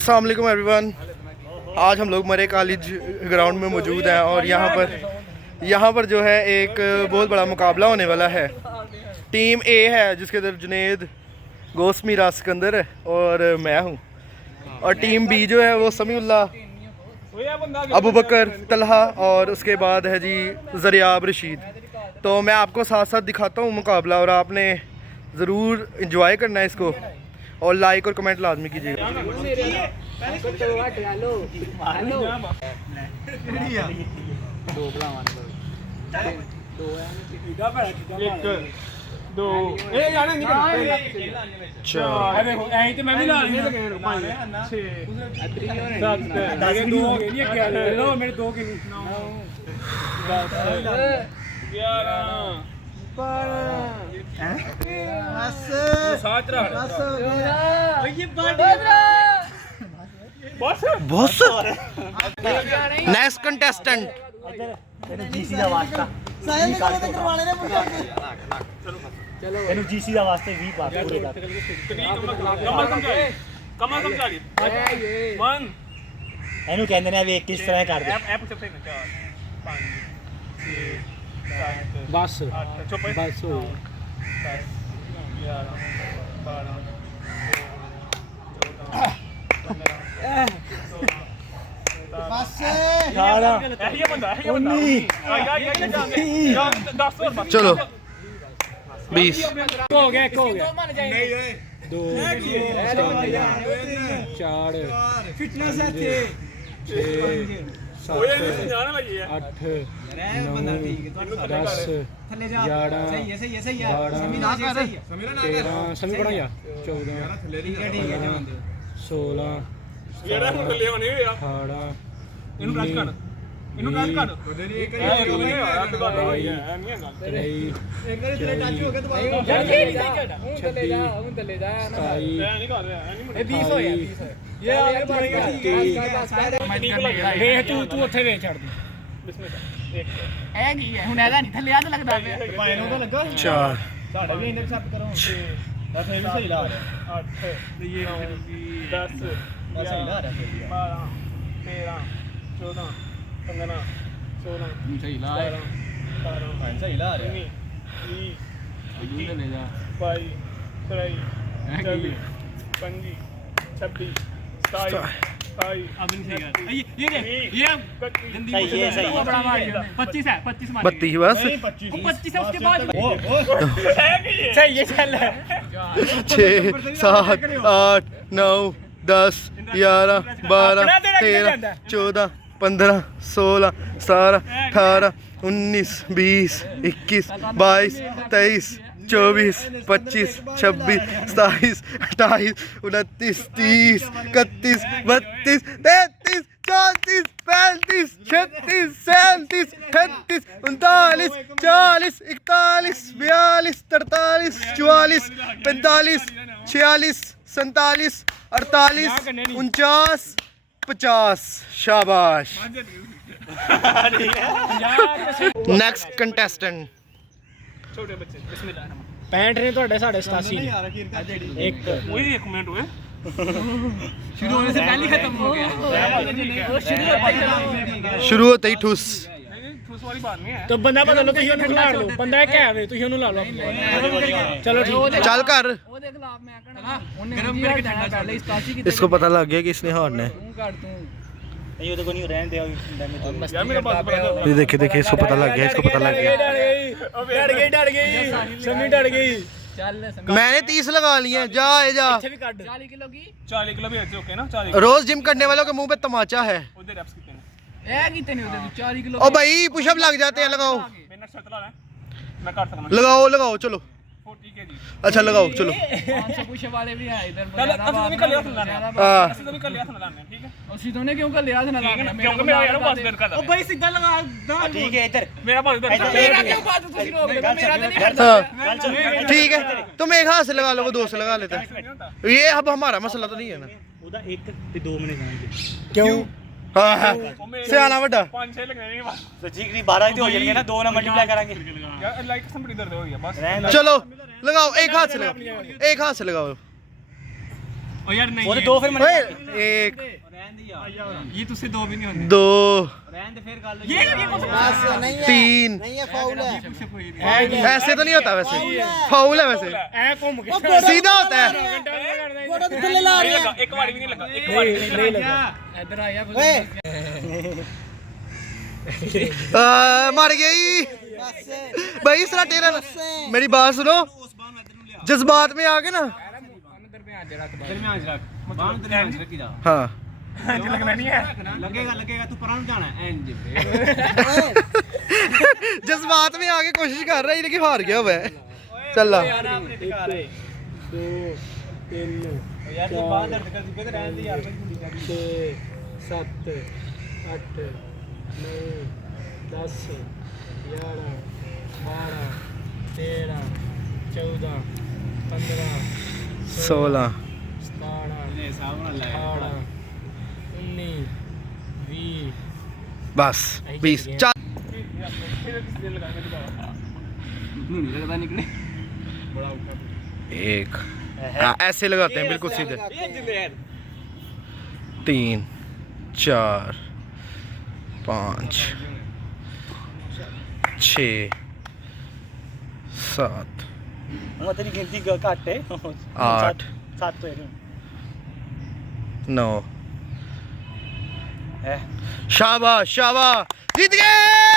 अस्सलाम वालेकुम एवरीवन। आज हम लोग मरे कॉलेज ग्राउंड में मौजूद हैं और यहाँ पर जो है एक बहुत बड़ा मुकाबला होने वाला है। टीम ए है जिसके अंदर जुनेद, गोस्त, मीरा, सिकंदर और मैं हूँ, और टीम बी जो है वो समीउल्लाह, अबू बकर, तलहा और उसके बाद है जी ज़रियाब, रशीद। तो मैं आपको साथ साथ दिखाता हूँ मुकाबला और आपने ज़रूर इंजॉय करना है इसको और लाइक और कमेंट लाजमी कीजिएगा। बॉस नेक्स्ट कंटेस्टेंट ਇਹਨੂੰ ਜੀਸੀ ਦਾ ਵਾਸਤੇ 20 ਪਾ ਪੂਰੇ ਦਾ ਇਹਨੂੰ ਕਹਿੰਦੇ ਨੇ ਵੇਖ ਕਿਸ ਤਰ੍ਹਾਂ ਕਰਦੇ ਬਸ ਬਸ ਹੋ चलो 20 हो गया एक हो गया दो चार फिटनेस है 6 7 8 9 10 11 13 समी पढ़ा गया 14 16 बत्तीस बस 6 7 8 9 10 11 12 13 14 15 16 17 18 19 20 21 22 23 24 25 26 27 28 29 30 31 32 33 34 35 36 37 38 39 40 41 42 43 44 45 46 47 48 49 50। शाबाश। नेक्स्ट कंटेस्टेंट छोटे बच्चे बिस्मिल्लाह 65 ने ਤੁਹਾਡੇ 87 एक मिनट हुए शुरू होने से पहले खत्म हो गया शुरू होते ही ठूस वाली बात नहीं है तो बंदा बदल लो ਤੁਸੀਂ ਉਹਨੂੰ ਖਿਲਾੜ ਲਓ ਬੰਦਾ ਇੱਕ ਹੈ ਵੇ ਤੁਸੀਂ ਉਹਨੂੰ ਲਾ ਲਓ चलो ठीक चल कर ਉਹਦੇ ਖਿਲਾਫ ਮੈਂ ਕਹਣਾ ਉਹਨੇ ਗਰਮ ਕਰਕੇ ਠੰਡਾ ਕਰ ਲੈ 87 इसको पता लग गया कि इसने हारना है। नहीं ਉਹਦੇ ਕੋ ਨਹੀਂ ਰਹਿਣ ਦੇ यार मेरे पास ये देखिए देखिए इसको पता लग गया, इसको पता लग गया। डर गई समी डर गई चल मैंने 30 लगा लिए, जा जा 40 किलो की 40 किलो भी ओके ना 40 रोज जिम करने वालों के मुंह पे तमाचा है। ਉਹਦੇ ਰੈਪਸ ਕਿੰਨੇ ਨੇ ਇਹ ਕਿੰਨੇ ਨੇ ਉਹਦੇ 40 किलो ओ भाई पुशअप लग जाते हैं, लगाओ मेरे शर्त ला मैं कर सकता लगाओ लगाओ चलो 40 के जी अच्छा लगाओ चलो 500 पुशअप वाले भी है इधर ज्यादा निकल लिया सुना हां ऐसे तो निकल लिया सुना लाने ठीक है और सीधो ने क्यों कर लिया सुना लाने क्योंकि मेरा यार पास कर कर ओ भाई सीधा लगा ठीक है इधर मेरा पास इधर मेरा क्यों बात तुसी रोक दे मेरा तो नहीं करता ठीक है तुम एक हाथ से लगा लो, वो दो से लगा लेते हैं। ये अब हमारा मसला तो नहीं है ना, ਉਹਦਾ 1 ਤੇ 2 ਮਹੀਨੇ ਜਾਣਗੇ क्यों हाँ सियाना वड्डा 5-6 लगने नहीं बस तो ठीक नहीं 12 ही हो जाएंगे ना, 2 ना मल्टीप्लाई करेंगे यार लाइक संपड़ी दर्द हो गया बस चलो लगाओ, एक हाथ से लगाओ, एक हाथ से लगाओ। ओ यार नहीं ਉਹਦੇ ਦੋ ਫਿਰ ओए एक ਰਹਿਣ ਦੀ ਯਾਰ ये तुझसे दो भी नहीं होने 2 ਰਹਿਣ ਦੇ ਫਿਰ ਗੱਲ ये कौन सा बस नहीं है 3 नहीं है फाउल है ऐसे तो नहीं होता वैसे फाउल है वैसे ए घूम के सीधा होता है गोड़ा तो थल्ले ला रही है एक बार भी नहीं लगा एक बार नहीं लगा इधर आया ओए मर गई बस भाई इस तरह तेरा मेरी बात सुनो जज्बात में आके ना ਦਰਮਿਆਨ ਚ ਰੱਖ ਬਾਹਰ ਨੂੰ ਦਰਮਿਆਨ ਚ ਰੱਖੀ ਜਾ हाँ लगना नहीं है ਲੱਗੇਗਾ ਤੂੰ ਪਰਾਂ ਨੂੰ ਜਾਣਾ ਇੰਜ जज्बात में आके कोशिश कर रहा है लेकिन हार गया हुआ है चल ला ਯਾਰ ਤੂੰ ਬਾਹਰ ਦਰਦ ਕਰ ਚੁੱਕੇ ਤੇ ਰਹਿਣ ਦੀ ਯਾਰ 6 7 8 9 10 11 12 13 14 15 16 17 ਨੇ ਸਾਹਬ ਨਾਲ ਲੈ 18 19 20 बस 20 चल ਨਹੀਂ ਲੱਗਦਾ ਨਿਕਲੇ एक ऐसे लगाते हैं बिल्कुल सीधे 3 4 5 6 7 ਹੁਣ ਤੇਰੀ ਗਿਣਤੀ ਘੱਟ ਹੈ 8 7 ਹੋਏ 9 ਹੈ शाबाश शाबाश जीत गए